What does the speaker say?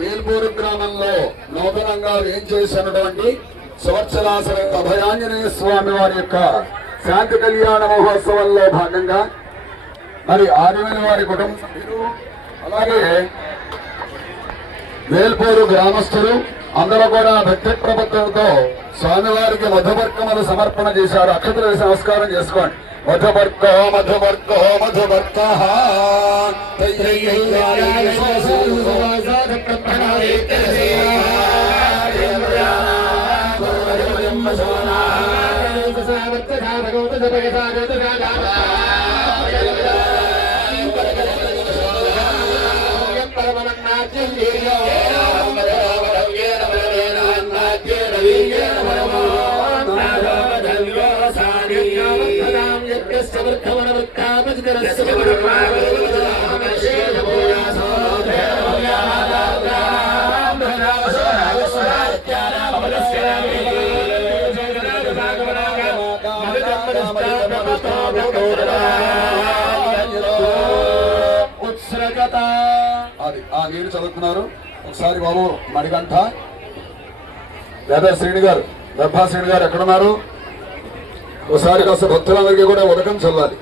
వేల్పూరు గ్రామంలో నూతనంగా ఏం చేసినటువంటి సంవత్సరాసన అభయాంజనేయ స్వామి వారి యొక్క శాంతి కళ్యాణ మహోత్సవంలో భాగంగా మరి ఆదివేల వారి కుటుంబ సభ్యులు అలాగే వేల్పూరు గ్రామస్తులు అందరూ కూడా భక్తి ప్రపత్తులతో స్వామివారికి మధువర్కములు సమర్పణ చేశారు. అక్షతలు వేసి నమస్కారం చేసుకోండి. మధువర్కో మధువర్కో మధువర్క అది ఆ నీరు చదువుతున్నారు. ఒకసారి బాబు మడిగంట లేదా శ్రేణి గారు గర్భా శ్రేణి గారు ఎక్కడున్నారు? ఒకసారి కాస్త భక్తులందరికీ కూడా ఉదకం చల్లాలి.